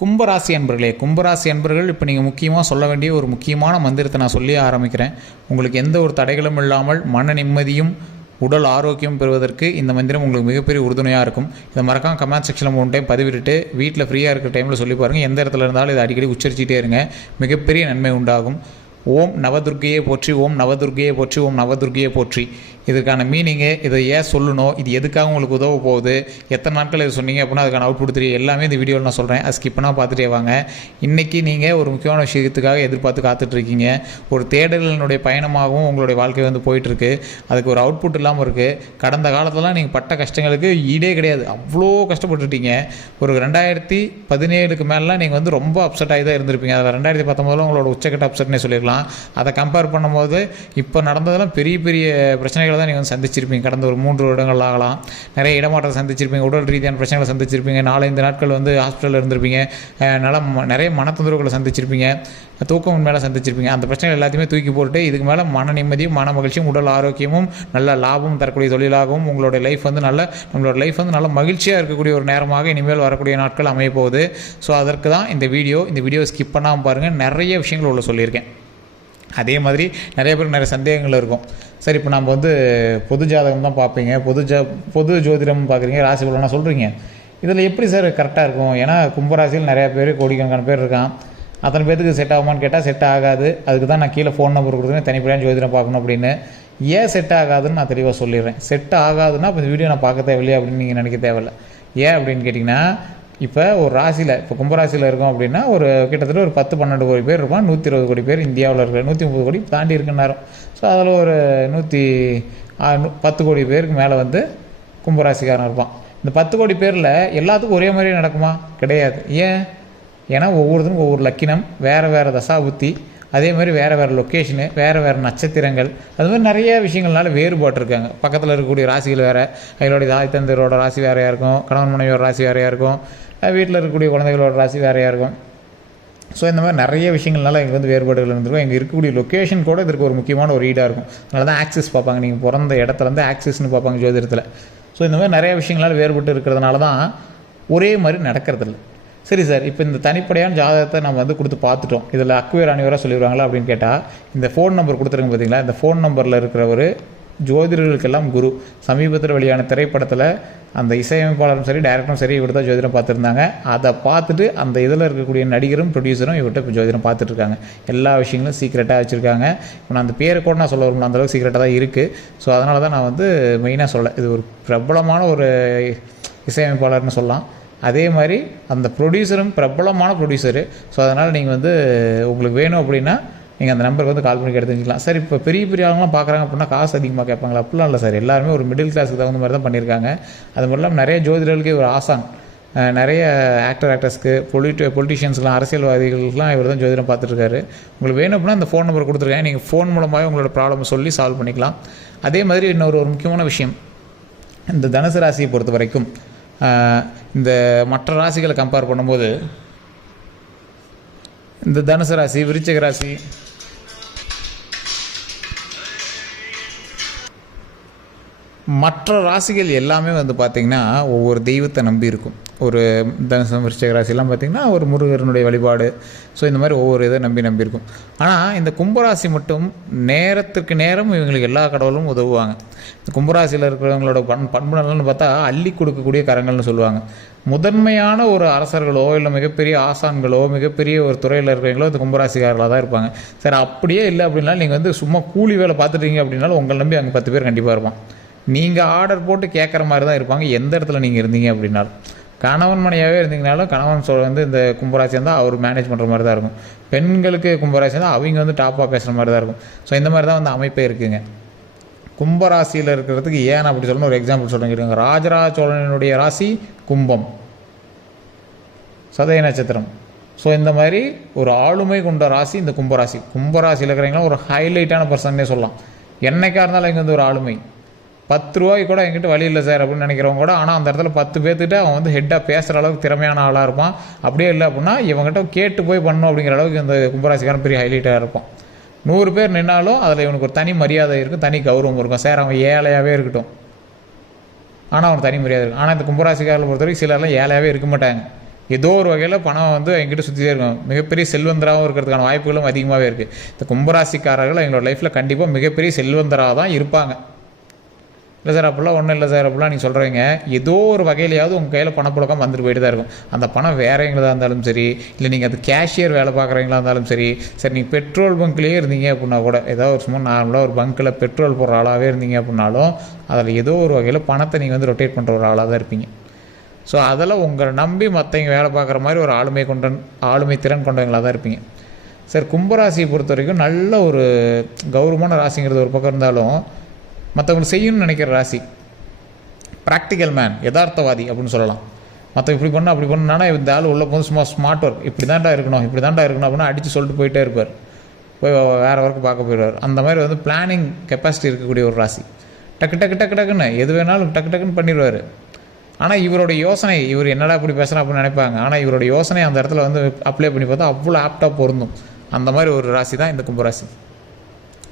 கும்பராசி அன்பர்களே, கும்பராசி அன்பர்கள் இப்போ நீங்கள் முக்கியமாக சொல்ல வேண்டிய ஒரு முக்கியமான மந்திரத்தை நான் சொல்லி ஆரம்பிக்கிறேன். உங்களுக்கு எந்த ஒரு தடைகளும் இல்லாமல் மன நிம்மதியும் உடல் ஆரோக்கியம் பெறுவதற்கு இந்த மந்திரம் உங்களுக்கு மிகப்பெரிய உறுதுணையாக இருக்கும். இதை மறக்காம கமெண்ட் செக்ஷனில் 3 டைம் பதிவிட்டு வீட்டில் ஃப்ரீயாக இருக்கிற டைமில் சொல்லி பாருங்கள். எந்த இடத்துல இருந்தாலும் இதை அடிக்கடி உச்சரிச்சிட்டே இருங்க, மிகப்பெரிய நன்மை உண்டாகும். ஓம் நவதுர்க்கையே போற்றி, ஓம் நவதுர்க்கையே போற்றி, ஓம் நவதுர்க்கையே போற்றி. இதுக்கான மீனிங்கு, இதை ஏன் சொல்லணும், இது எதுக்காக உங்களுக்கு உதவ போகுது, எத்தனை நாட்கள் இது சொன்னீங்க அப்படின்னா அதுக்கான அவுட்புட் தெரியும், எல்லாமே இந்த வீடியோவில் நான் சொல்கிறேன். அது ஸ்கிப் பண்ணால் பார்த்துட்டே வாங்க. இன்றைக்கி நீங்கள் ஒரு முக்கியமான விஷயத்துக்காக எதிர்பார்த்து காத்துட்ருக்கீங்க. ஒரு தேடலினுடைய பயணமாகவும் உங்களுடைய வாழ்க்கை வந்து போயிட்டுருக்கு. அதுக்கு ஒரு அவுட்புட் இல்லாமல் இருக்குது. கடந்த காலத்திலலாம் நீங்கள் பட்ட கஷ்டங்களுக்கு ஈடே கிடையாது, அவ்வளோ கஷ்டப்பட்டுட்டீங்க. ஒரு 2017க்கு மேலாம் நீங்கள் வந்து ரொம்ப அப்செட் ஆகி தான் இருந்திருப்பீங்க. அதில் 2019 உங்களோட உச்சக்கட்ட அப்செட்னே சொல்லிடலாம். அதை கம்பேர் பண்ணும்போது இப்போ நடந்ததெல்லாம் பெரிய பெரிய பிரச்சனைகளை தான் நீங்கள் வந்து சந்திச்சிருப்பீங்க. கடந்த ஒரு 3 வருடங்கள் ஆகலாம். நிறைய இடமாற்றத்தை சந்திச்சிருப்பீங்க, உடல் ரீதியான பிரச்சனைகளை சந்திச்சிருப்பீங்க, 4-5 நாட்கள் வந்து ஹாஸ்பிட்டலில் இருந்திருப்பீங்க, நிறைய மனத்தொந்தரவுகளை சந்திச்சிருப்பீங்க, தூக்கம் மேலே சந்திச்சிருப்பீங்க. அந்த பிரச்சனைகள் எல்லாத்தையுமே தூக்கி போட்டு இதுக்கு மேலே மன நிம்மதியும் மன மகிழ்ச்சியும் உடல் ஆரோக்கியமும் நல்ல லாபம் தரக்கூடிய தொழிலாகவும் உங்களோட லைஃப் வந்து நம்மளோட லைஃப் வந்து நல்ல மகிழ்ச்சியாக இருக்கக்கூடிய ஒரு நேரமாக இனிமேல் வரக்கூடிய நாட்கள் அமைய போகுது. ஸோ அதற்கு தான் இந்த வீடியோ ஸ்கிப் பண்ணாமல் பாருங்கள். நிறைய விஷயங்கள் உள்ள சொல்லியிருக்கேன். அதே மாதிரி நிறைய பேருக்கு நிறைய சந்தேகங்கள் இருக்கும். சரி, இப்போ நம்ம வந்து பொது ஜாதகம் தான் பார்ப்பீங்க, பொது ஜோதிடம் பார்க்குறீங்க, ராசி பலனா சொல்கிறீங்க. இதில் எப்படி சார் கரெக்டாக இருக்கும்? ஏன்னா கும்பராசியில் நிறையா பேர், கோடிக்கணக்கான பேர் இருக்கான். அத்தனை பேருக்கு செட் ஆகுமான்னு கேட்டால் செட் ஆகாது. அதுக்கு தான் நான் கீழே ஃபோன் நம்பர் கொடுக்குறேன், தனிப்படையான ஜோதிடம் பார்க்கணும் அப்படின்னு. ஏன் செட் ஆகாதுன்னு நான் தெளிவாக சொல்லிடுறேன். செட் ஆகாதுன்னா இப்போ இந்த வீடியோ நான் பார்க்க தேவையில்லையா அப்படின்னு நீங்கள் நினைக்க தேவையில்லை. ஏன் அப்படின்னு கேட்டிங்கன்னா, இப்போ ஒரு ராசியில், இப்போ கும்பராசியில் இருக்கோம் அப்படின்னா ஒரு கிட்டத்தட்ட ஒரு 10-12 கோடி பேர் இருப்பான். 120 கோடி பேர் இந்தியாவில் இருக்கிற, 130 கோடி தாண்டி இருக்குன்னாரும். ஸோ அதில் ஒரு 110 கோடி பேருக்கு மேலே வந்து கும்பராசிக்காரன் இருப்பான். இந்த 10 கோடி பேரில் எல்லாத்துக்கும் ஒரே மாதிரியே நடக்குமா? கிடையாது. ஏன்னா ஒவ்வொருத்தருக்கும் ஒவ்வொரு லக்கினம், வேறு வேறு தசாபுத்தி, அதே மாதிரி வேறு லொக்கேஷனு, வேறு நட்சத்திரங்கள், அது மாதிரி நிறைய விஷயங்கள்னால வேறுபாட்டு இருக்காங்க. பக்கத்தில் இருக்கக்கூடிய ராசிகள் வேறு, அவங்களுடைய தாய் தந்தையரோட ராசி வேறையாக இருக்கும், கணவன் மனைவியோட ராசி வேறையாக இருக்கும், வீட்டில் இருக்கக்கூடிய குழந்தைகளோட ராசி வேறையாக இருக்கும். ஸோ இந்த மாதிரி நிறைய விஷயங்கள்னால இங்கே வந்து வேறுபாடுகள் இருந்திருக்கும். இங்கே இருக்கக்கூடிய லொக்கேஷன் கூட இதற்கு ஒரு முக்கியமான ஒரு ஈடாக இருக்கும். அதனால தான் ஆக்சிஸ் பார்ப்பாங்க. நீங்கள் பிறந்த இடத்துலேருந்து ஆக்சிஸ்னு பார்ப்பாங்க ஜோதிடத்தில். ஸோ இந்த மாதிரி நிறைய விஷயங்களால் வேறுபட்டு இருக்கிறதுனால தான் ஒரே மாதிரி நடக்கிறதில்ல. சரி சார், இப்போ இந்த தனிப்படையான ஜாதகத்தை நம்ம வந்து கொடுத்து பார்த்துட்டோம். இதில் அக்வேர் அணிவராக சொல்லிடுவாங்களா அப்படின்னு கேட்டால், இந்த ஃபோன் நம்பர் கொடுத்துருங்க பார்த்தீங்களா, இந்த ஃபோன் நம்பரில் இருக்கிற ஒரு ஜோதிடர்களுக்கெல்லாம் குரு. சமீபத்தில் வெளியான திரைப்படத்தில் அந்த இசையமைப்பாளரும் சரி, டைரக்டரும் சரி, இவர் தான் ஜோதிடம் பார்த்துருந்தாங்க. அதை பார்த்துட்டு அந்த இதில் இருக்கக்கூடிய நடிகரும் ப்ரொடியூசரும் இவர்கிட்ட இப்போ ஜோதிடம் பார்த்துட்ருக்காங்க. எல்லா விஷயங்களும் சீக்ரெட்டாக வச்சுருக்காங்க. இப்போ நான் அந்த பேரை கூட நான் சொல்ல வரும்ல, அந்தளவுக்கு சீக்ரெட்டாக தான் இருக்குது. ஸோ அதனால தான் நான் வந்து மெயினாக சொல்ல, இது ஒரு பிரபலமான ஒரு இசையமைப்பாளர்னு சொல்லலாம். அதே மாதிரி அந்த ப்ரொடியூசரும் பிரபலமான ப்ரொடியூசரு. ஸோ அதனால் நீங்கள் வந்து உங்களுக்கு வேணும் அப்படின்னா நீங்கள் அந்த நம்பருக்கு வந்து கால் பண்ணி எடுத்துக்கலாம். சார், இப்போ பெரிய ஆளுங்களாம் பார்க்குறாங்க அப்படின்னா காசு அதிகமாக கேட்பாங்களா? அப்படிலாம் இல்லை சார். எல்லாருமே ஒரு மிடில் கிளாஸுக்கு தகுந்த மாதிரி தான் பண்ணியிருக்காங்க. அது மட்டும் இல்லாமல் நிறைய ஜோதிடர்களுக்கு ஒரு ஆசான், நிறைய ஆக்டர்ஸ்க்கு, பொலிட்டிஷியன்ஸ்லாம், அரசியல்வாதிகளுக்கெலாம் இவர் தான் ஜோதிடம் பார்த்துட்ருக்காரு. உங்களுக்கு வேணும் அப்படின்னா இந்த ஃபோன் நம்பர் கொடுத்துருக்கேன், நீங்கள் ஃபோன் மூலமாகவே உங்களோட ப்ராப்ளம் சொல்லி சால்வ் பண்ணிக்கலாம். அதே மாதிரி இன்னொரு முக்கியமான விஷயம், இந்த தனுசு ராசியை பொறுத்த வரைக்கும் இந்த மற்ற ராசிகளை கம்பேர் பண்ணும்போது இந்த தனுசு ராசி, விருச்சிக ராசி, மற்ற ராசிகள் எல்லாமே வந்து பார்த்திங்கன்னா ஒவ்வொரு தெய்வத்தை நம்பி இருக்கும். ஒரு தனுசு விருச்சிக ராசிலாம் பார்த்திங்கன்னா ஒரு முருகனுடைய வழிபாடு. ஸோ இந்த மாதிரி ஒவ்வொரு இதை நம்பியிருக்கும். ஆனால் இந்த கும்பராசி மட்டும் நேரத்துக்கு நேரம் இவங்களுக்கு எல்லா கடவுளும் உதவுவாங்க. இந்த கும்பராசியில் இருக்கிறவங்களோட பண்புனல்னு பார்த்தா அள்ளி கொடுக்கக்கூடிய கரங்கள்னு சொல்லுவாங்க. முதன்மையான ஒரு அரசர்களோ இல்லை மிகப்பெரிய ஆசான்களோ மிகப்பெரிய ஒரு துறையில் இருக்கிறவங்களோ இந்த கும்பராசிக்காரர்களாக தான் இருப்பாங்க. சரி, அப்படியே இல்லை அப்படின்னாலும் நீங்கள் வந்து சும்மா கூலி வேலை பார்த்துட்டீங்க அப்படின்னாலும் உங்களை நம்பி அங்கே 10 பேர் கண்டிப்பாக இருப்பான். நீங்கள் ஆர்டர் போட்டு கேட்குற மாதிரி தான் இருப்பாங்க எந்த இடத்துல நீங்கள் இருந்தீங்க அப்படின்னாலும். கணவன் மனையாகவே இருந்தீங்கனாலும் கணவன் வந்து இந்த கும்பராசி இருந்தால் அவர் மேனேஜ் பண்ணுற மாதிரி தான் இருக்கும். பெண்களுக்கு கும்பராசி இருந்தால் அவங்க வந்து டாப்பாக பேசுகிற மாதிரி தான் இருக்கும். ஸோ இந்த மாதிரி தான் வந்து அமைப்பே இருக்குங்க. கும்பராசியில் இருக்கிறதுக்கு ஏன் அப்படி சொல்லணும், ஒரு எக்ஸாம்பிள் சொல்லுங்க. ராஜராஜ சோழனுடைய ராசி கும்பம், சதய நட்சத்திரம். ஸோ இந்த மாதிரி ஒரு ஆளுமை கொண்ட ராசி இந்த கும்பராசி. கும்பராசியில் இருக்கிறவங்களாம் ஒரு ஹைலைட்டான பர்சன்னே சொல்லலாம். என்னைக்காக இருந்தாலும் இங்கே வந்து ஒரு ஆளுமை. 10 ரூபாய்க்கு கூட என்கிட்ட வழி இல்லை சார் அப்படின்னு நினைக்கிறவங்க கூட, ஆனால் அந்த இடத்துல 10 பேர்த்துக்கிட்ட அவன் வந்து ஹெட்டாக பேசுகிற அளவுக்கு திறமையான ஆளாக இருப்பான். அப்படியே இல்லை அப்படின்னா இவங்ககிட்ட கேட்டு போய் பண்ணணும் அப்படிங்கிற அளவுக்கு இந்த கும்பராசிக்காரன் பெரிய ஹைலைட்டாக இருப்பான். 100 பேர் நின்னாலும் அதில் இவனுக்கு ஒரு தனி மரியாதை இருக்கும், தனி கௌரவம் இருக்கும். சார் அவன் ஏழையாகவே இருக்கட்டும், ஆனால் அவனுக்கு தனி மரியாதை இருக்கும். ஆனால் இந்த கும்பராசிக்காரில் பொறுத்த வரைக்கும் சிலர்லாம் ஏழையாகவே இருக்க மாட்டாங்க. ஏதோ ஒரு வகையில் பணம் வந்து எங்கிட்ட சுற்றிட்டே இருக்கும். மிகப்பெரிய செல்வந்தராகவும் இருக்கிறதுக்கான வாய்ப்புகளும் அதிகமாகவே இருக்குது. இந்த கும்பராசிக்காரர்கள் எங்களோட லைஃப்பில் கண்டிப்பாக மிகப்பெரிய செல்வந்தராக தான் இருப்பாங்க. இல்லை சார் அப்படிலாம் ஒன்றும் இல்லை சார் அப்படிலாம் நீங்கள் சொல்கிறீங்க. ஏதோ ஒரு வகையிலையாவது உங்கள் கையில் பணப்புழக்கம் வந்துட்டு போயிட்டு தான் இருக்கும். அந்த பணம் வேறவங்களதாக இருந்தாலும் சரி, இல்லை நீங்கள் அது கேஷியர் வேலை பார்க்குறவங்களா இருந்தாலும் சரி, சரி நீங்கள் பெட்ரோல் பங்க்லேயே இருந்தீங்க அப்படின்னா கூட, ஏதாவது ஒரு சும்மா நார்மலாக ஒரு பங்க்கில் பெட்ரோல் போடுற ஆளாகவே இருந்தீங்க அப்படின்னாலும் அதில் ஏதோ ஒரு வகையில் பணத்தை நீங்கள் வந்து ரொட்டேட் பண்ணுற ஒரு ஆளாக தான் இருப்பீங்க. ஸோ அதில் உங்களை நம்பி மற்றவங்க வேலை பார்க்குற மாதிரி ஒரு ஆளுமை திறன் கொண்டவங்களாக தான் இருப்பீங்க. சார் கும்பராசியை பொறுத்த வரைக்கும் நல்ல ஒரு கௌரவமான ராசிங்கிறது ஒரு பக்கம் இருந்தாலும், மற்றவங்களுக்கு செய்யணும்னு நினைக்கிற ராசி. ப்ராக்டிக்கல் மேன், யதார்த்தவாதி அப்படின்னு சொல்லலாம். மற்ற இப்படி பண்ணால் அப்படி பண்ணானா இந்த ஆள் உள்ள போது சும்மா ஸ்மார்ட் ஒர்க், இப்படி தான்டா இருக்கணும் அப்படின்னு அடித்து சொல்லிட்டு போயிட்டே இருப்பார். போய் வேறு ஒர்க்கு பார்க்க போயிடுவார். அந்த மாதிரி வந்து பிளானிங் கெப்பாசிட்டி இருக்கக்கூடிய ஒரு ராசி. டக்குன்னு எது வேணாலும் டக்குன்னு பண்ணிடுவார். ஆனால் இவருடைய யோசனை, இவர் என்னடா இப்படி பேசுகிறா அப்படின்னு நினைப்பாங்க. ஆனால் இவருடைய யோசனை அந்த இடத்துல வந்து அப்ளை பண்ணி பார்த்தா அவ்வளோ ஆப்டாக பொருந்தும். அந்த மாதிரி ஒரு ராசி தான் இந்த கும்பராசி.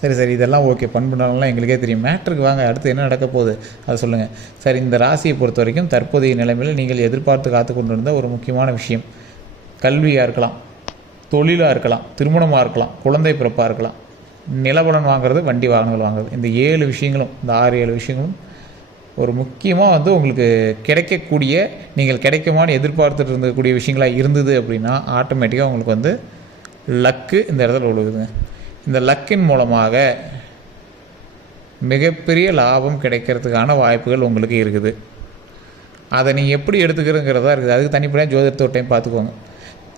சரி இதெல்லாம் ஓகே, பண்புனாலாம் எங்களுக்கே தெரியும். மேட்ருக்கு வாங்க, அடுத்து என்ன நடக்க போகுது அதை சொல்லுங்கள். சார் இந்த ராசியை பொறுத்த வரைக்கும் தற்போதைய நிலைமையில் நீங்கள் எதிர்பார்த்து காத்து கொண்டு இருந்த ஒரு முக்கியமான விஷயம், கல்வியாக இருக்கலாம், தொழிலாக இருக்கலாம், திருமணமாக இருக்கலாம், குழந்தை பிறப்பாக இருக்கலாம், நிலபலன் வாங்குறது, வண்டி வாகனங்கள் வாங்குறது, இந்த 7 விஷயங்களும், இந்த 6-7 விஷயங்களும் ஒரு முக்கியமாக வந்து உங்களுக்கு கிடைக்கக்கூடிய, நீங்கள் கிடைக்குமான்னு எதிர்பார்த்துட்டு இருந்தக்கூடிய விஷயங்களாக இருந்தது அப்படின்னா ஆட்டோமேட்டிக்காக உங்களுக்கு வந்து லக்கு இந்த இடத்துல விழுகுதுங்க. இந்த லக்கின் மூலமாக மிகப்பெரிய லாபம் கிடைக்கிறதுக்கான வாய்ப்புகள் உங்களுக்கு இருக்குது. அதை நீங்கள் எப்படி எடுத்துக்கிறதுங்கிறதா இருக்குது. அதுக்கு தனிப்படையாக ஜோதிடத்தை ஒரு டைம் பார்த்துக்கோங்க.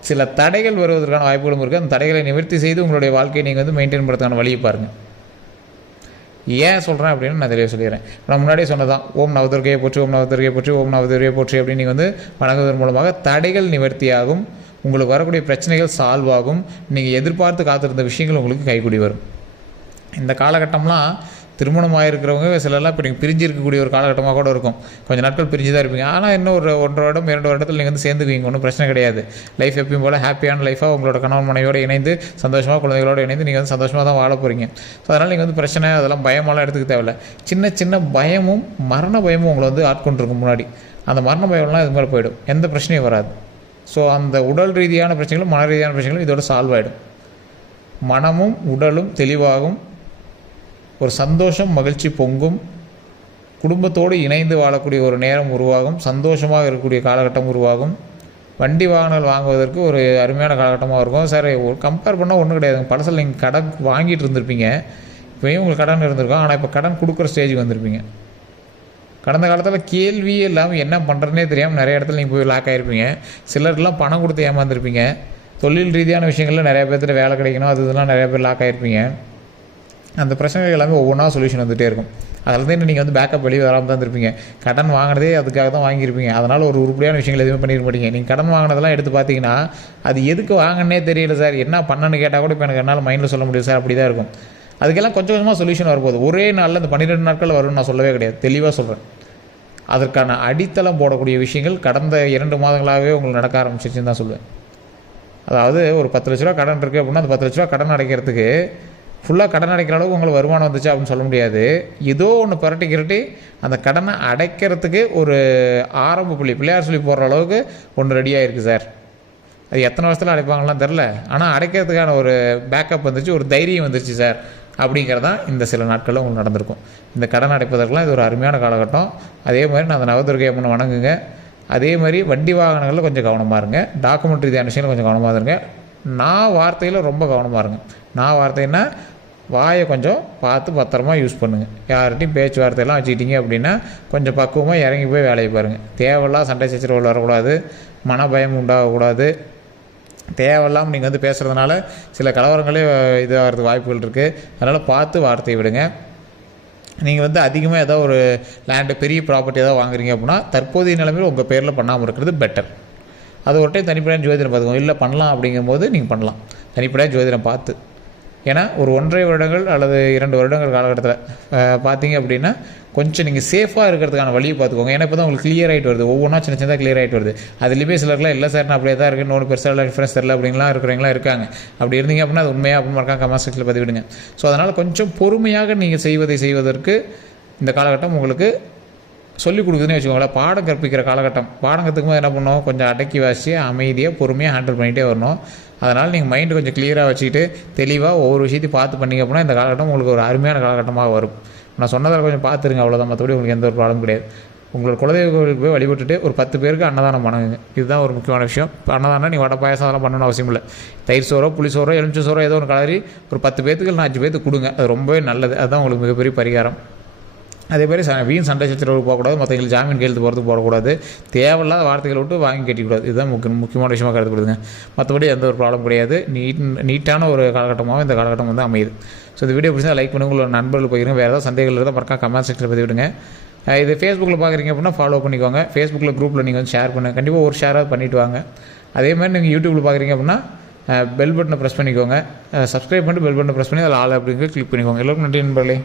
சில தடைகள் வருவதற்கான வாய்ப்புகளும் இருக்குது. அந்த தடைகளை நிவர்த்தி செய்து உங்களுடைய வாழ்க்கையை நீங்கள் வந்து மெயின்டைன் பண்ணுறதுக்கான வழியை பாருங்கள். ஏன் சொல்கிறேன் அப்படின்னு நான் தெளிவாக சொல்லிடுறேன். நான் முன்னாடியே சொன்னதான், ஓம் நவதுர்கையை போற்றி, ஓம் நவதுர்கையை போற்றி, ஓம் நவதுர்கையை போற்றி அப்படின்னு நீங்கள் வந்து வணங்குவதன் மூலமாக தடைகள் நிவர்த்தியாகும், உங்களுக்கு வரக்கூடிய பிரச்சனைகள் சால்வ் ஆகும், நீங்கள் எதிர்பார்த்து காத்திருந்த விஷயங்கள் உங்களுக்கு கைகூடி வரும். இந்த காலகட்டம்லாம் திருமணமாக இருக்கிறவங்க சிலர்லாம் இப்போ நீங்கள் பிரிஞ்சு இருக்கக்கூடிய ஒரு காலகட்டமாக கூட இருக்கும். கொஞ்சம் நாட்கள் பிரிஞ்சு தான் இருப்பீங்க. ஆனால் இன்னும் ஒரு 1.5 வருடம் 2 வருடத்தில் நீங்கள் வந்து சேர்ந்துக்குவீங்க, ஒன்றும் பிரச்சனை கிடையாது. லைஃப் எப்பயும் போல் ஹாப்பியான லைஃபாக உங்களோட கணவன் மனைவியோடு இணைந்து சந்தோஷமாக குழந்தைகளோடு இணைந்து நீங்கள் வந்து சந்தோஷமாக தான் வாழ போகிறீங்க. ஸோ அதனால் நீங்கள் வந்து பிரச்சனை அதெல்லாம் பயமெல்லாம் எடுத்துக்க தேவையில்லை. சின்ன பயமும் மரண பயமும் உங்களை வந்து ஆட்கொண்டிருக்கும் முன்னாடி. அந்த மரண பயம்லாம் இது மேலே போயிடும், எந்த பிரச்சனையும் வராது. ஸோ அந்த உடல் ரீதியான பிரச்சனைகளும் மன ரீதியான பிரச்சனைகளும் இதோட சால்வ் ஆகிடும். மனமும் உடலும் தெளிவாகும், ஒரு சந்தோஷம் மகிழ்ச்சி பொங்கும், குடும்பத்தோடு இணைந்து வாழக்கூடிய ஒரு நேரம் உருவாகும், சந்தோஷமாக இருக்கக்கூடிய காலகட்டம் உருவாகும். வண்டி வாகனங்கள் வாங்குவதற்கு ஒரு அருமையான காலகட்டமாக இருக்கும். சார் ஒரு கம்பேர் பண்ணால் ஒன்றும் கிடையாது. பழசில் நீங்கள் கடன் வாங்கிட்டு இருந்திருப்பீங்க, இப்போயும் உங்களுக்கு கடன் இருந்திருக்கும். ஆனால் இப்போ கடன் கொடுக்குற ஸ்டேஜுக்கு வந்திருப்பீங்க. கடந்த காலத்தில் கேள்வியே இல்லாமல் என்ன பண்ணுறதுனே தெரியாமல் நிறைய இடத்துல நீங்கள் போய் லாக் ஆகிருப்பீங்க. சிலருக்கெல்லாம் பணம் கொடுத்து ஏமாந்துருப்பீங்க. தொழில் ரீதியான விஷயங்களில் நிறைய பேர்த்துட்டு வேலை கிடைக்கணும், அது இதெல்லாம் நிறைய பேர் லாக் ஆகிருப்பீங்க. அந்த பிரச்சனைகள் எல்லாமே ஒவ்வொன்றா சொல்யூஷன் வந்துகிட்டே இருக்கும். அதில் தான் நீங்கள் வந்து பேக்கப் வெளியே வராமல் தான் இருப்பீங்க. கடன் வாங்கினதே அதுக்காக தான் வாங்கியிருப்பீங்க. அதனால் ஒரு உருப்படியான விஷயங்கள் எதுவுமே பண்ணிட மாட்டீங்க. நீங்கள் கடன் வாங்கினதெல்லாம் எடுத்து பார்த்தீங்கன்னா அது எதுக்கு வாங்கினே தெரியல சார், என்ன பண்ணணுன்னு கேட்டால் கூட இப்போ எனக்கு என்னால் மைண்டில் சொல்ல முடியும் சார், அப்படி தான் இருக்கும். அதுக்கெல்லாம் கொஞ்சம் கொஞ்சமாக சொல்யூஷன் வரும்போது ஒரே நாளில் இந்த 12 நாட்கள் வரும்னு நான் சொல்லவே கிடையாது, தெளிவாக சொல்கிறேன். அதற்கான அடித்தளம் போடக்கூடிய விஷயங்கள் கடந்த 2 மாதங்களாகவே உங்களுக்கு நடக்க ஆரம்பிச்சிருச்சுன்னு தான் சொல்லுவேன். அதாவது ஒரு 10 லட்ச ரூபா கடன் இருக்குது அப்படின்னா அந்த 10 லட்ச ரூபா கடன் அடைக்கிறதுக்கு ஃபுல்லாக கடன் அடைக்கிற அளவுக்கு உங்களுக்கு வருமானம் வந்துச்சு அப்படின்னு சொல்ல முடியாது. ஏதோ ஒன்று புரட்டி அந்த கடனை அடைக்கிறதுக்கு ஒரு ஆரம்ப புள்ளி, பிள்ளையார் சொல்லி போடுற அளவுக்கு ஒன்று ரெடியாக இருக்குது சார். அது எத்தனை வருஷத்தில் அடைப்பாங்கலாம் தெரில, ஆனால் அடைக்கிறதுக்கான ஒரு பேக்கப் வந்துச்சு, ஒரு தைரியம் வந்துருச்சு சார் அப்படிங்கிறதான் இந்த சில நாட்களில் உங்களுக்கு நடந்திருக்கும். இந்த கடன் அடைப்பதற்கெலாம் இது ஒரு அருமையான காலகட்டம். அதே மாதிரி நான் அந்த நவதுர்கை அம்மனை வணங்குங்க. அதே மாதிரி வண்டி வாகனங்களில் கொஞ்சம் கவனமாக இருங்க, டாக்குமெண்ட் ரீதியான விஷயங்கள் கொஞ்சம் கவனமாக இருங்க. நான் வார்த்தையில் ரொம்ப கவனமாக இருங்க. நான் வார்த்தைன்னா வாயை கொஞ்சம் பார்த்து பத்திரமா யூஸ் பண்ணுங்கள். யார்கிட்டையும் பேச்சுவார்த்தையெல்லாம் வச்சுக்கிட்டீங்க அப்படின்னா கொஞ்சம் பக்குவமாக இறங்கி போய் வேலையை பாருங்கள். தேவையில்லாம் சண்டை சச்சரவுகள் வரக்கூடாது, மனபயம் உண்டாகக்கூடாது. தேவையில்லாமல் நீங்கள் வந்து பேசுகிறதுனால சில கலவரங்களே இதாகிறதுக்கு வாய்ப்புகள் இருக்குது. அதனால் பார்த்து வார்த்தையை விடுங்க. நீங்கள் வந்து அதிகமாக ஏதோ ஒரு லேண்டு பெரிய ப்ராப்பர்ட்டி ஏதாவது வாங்குறீங்க அப்படின்னா தற்போதைய நிலைமையில் உங்கள் பேரில் பண்ணாமல் இருக்கிறது பெட்டர். அது ஒரு டைம் தனிப்படையாக ஜோதிடம் பார்த்துக்கோங்க. இல்லை பண்ணலாம் அப்படிங்கும்போது நீங்கள் பண்ணலாம் தனிப்படையாக ஜோதிடம் பார்த்து. ஏன்னா ஒரு 1.5 வருடங்கள் அல்லது 2 வருடங்கள் காலகட்டத்தில் பார்த்தீங்க அப்படின்னா கொஞ்சம் நீங்கள் சேஃபாக இருக்கிறதுக்கான வழியை பார்த்துக்கோங்க. ஏன்னா இப்போ தான் உங்களுக்கு கிளியர் ஆகிட்டு வருது, ஒவ்வொன்றா சின்னதாக கிளியர் ஆகிட்டு வருது. அதுலேயுமே சிலர்லாம் இல்லை சார் நான் அப்படியே தான் இருக்குது, இன்னொன்று பெருசாக டிஃப்ரென்ஸ் தெரியல அப்படின்லாம் இருக்கிறவங்களாம் இருக்காங்க. அப்படி இருந்தீங்க அப்படின்னா அது உண்மையாக அப்படின்னு மறக்காம கமெண்ட் செக்ஷனில் பதிவிடுங்க. ஸோ அதனால் கொஞ்சம் பொறுமையாக நீங்கள் செய்வதற்கு இந்த காலகட்டம் உங்களுக்கு சொல்லிக் கொடுக்குதுன்னு வச்சுக்கோங்களேன். பாடம் கற்பிக்கிற காலகட்டம். பாடம் கற்றுக்கும்போது என்ன பண்ணணும், கொஞ்சம் அடக்கி வாசி அமைதியாக பொறுமையாக ஹேண்டில் பண்ணிகிட்டே வரணும். அதனால் நீங்கள் மைண்டு கொஞ்சம் கிளியராக வச்சுக்கிட்டு தெளிவாக ஒவ்வொரு விஷயத்தையும் பார்த்து பண்ணிங்க அப்படின்னா இந்த காலகட்டம் உங்களுக்கு ஒரு அருமையான காலகட்டமாக வரும். நான் சொன்னதில் கொஞ்சம் பார்த்துருங்க, அவ்வளோதான். மற்றபடி உங்களுக்கு எந்த ஒரு ப்ராப்ளம் கிடையாது. உங்களோட குலதெய்வ கோவிலுக்கு போய் வழிபட்டுட்டு ஒரு 10 பேருக்கு அன்னதானம் பண்ணுங்க. இதுதான் ஒரு முக்கியமான விஷயம். இப்போ அன்னதானம் நீ வடை பாயசம் அதெல்லாம் பண்ணணும்னு அவசியம் இல்லை. தயிர் சோறோ புளி சோறோ எலுமிச்சை சோறோ ஏதோ ஒன்று கலரி ஒரு 10 பேத்துக்கு இல்லை 5 பேத்துக்கு கொடுங்க. அது ரொம்பவே நல்லது. அதுதான் உங்களுக்கு மிகப்பெரிய பரிகாரம். அதே மாதிரி வீண் சண்டை சச்சரவு போகக்கூடாது. மற்றவங்களுக்கு ஜாமீன் கையெழுத்து போகிறதுக்கு போடக்கூடாது. தேவையில்லாத வார்த்தைகளை விட்டு வாங்கி கட்டிக்கூடாது. இதுதான் முக்கியமான விஷயமாக கருதப்படுதுங்க. மற்றபடி எந்த ஒரு ப்ராப்ளம் கிடையாது. நீட்டான ஒரு காலகட்டமாகவும் இந்த காலகட்டம் வந்து அமையுது. ஸோ இந்த வீடியோ பிடிச்சா லைக் பண்ணுங்கள், உங்களோட நண்பர்கள் போயிருங்க. வேறு ஏதாவது சந்தேகங்கள் இருந்தால் மறக்காம கமெண்ட் செக்ஷனில் பதிவு விடுங்க. இது ஃபேஸ்புக்கில் பார்க்குறீங்க அப்படின்னா ஃபாலோ பண்ணிக்கோங்க. ஃபேஸ்புக்கில் குரூப்பில் நீங்கள் வந்து ஷேர் பண்ணுங்கள். கண்டிப்பாக ஒரு ஷேராக பண்ணிவிட்டு வாங்க. அதே மாதிரி நீங்கள் யூடியூப்பில் பார்க்குறீங்க அப்படின்னா பெல் பட்டனை ப்ரெஸ் பண்ணிக்கோங்க. சப்ஸ்கிரைப் பண்ணிட்டு பெல் பட்டனை ப்ரெஸ் பண்ணி அதில் ஆல் அப்படிங்கிற கிளிக் பண்ணிக்கோங்க. எல்லோருக்கும் நன்றி நண்பர்களே.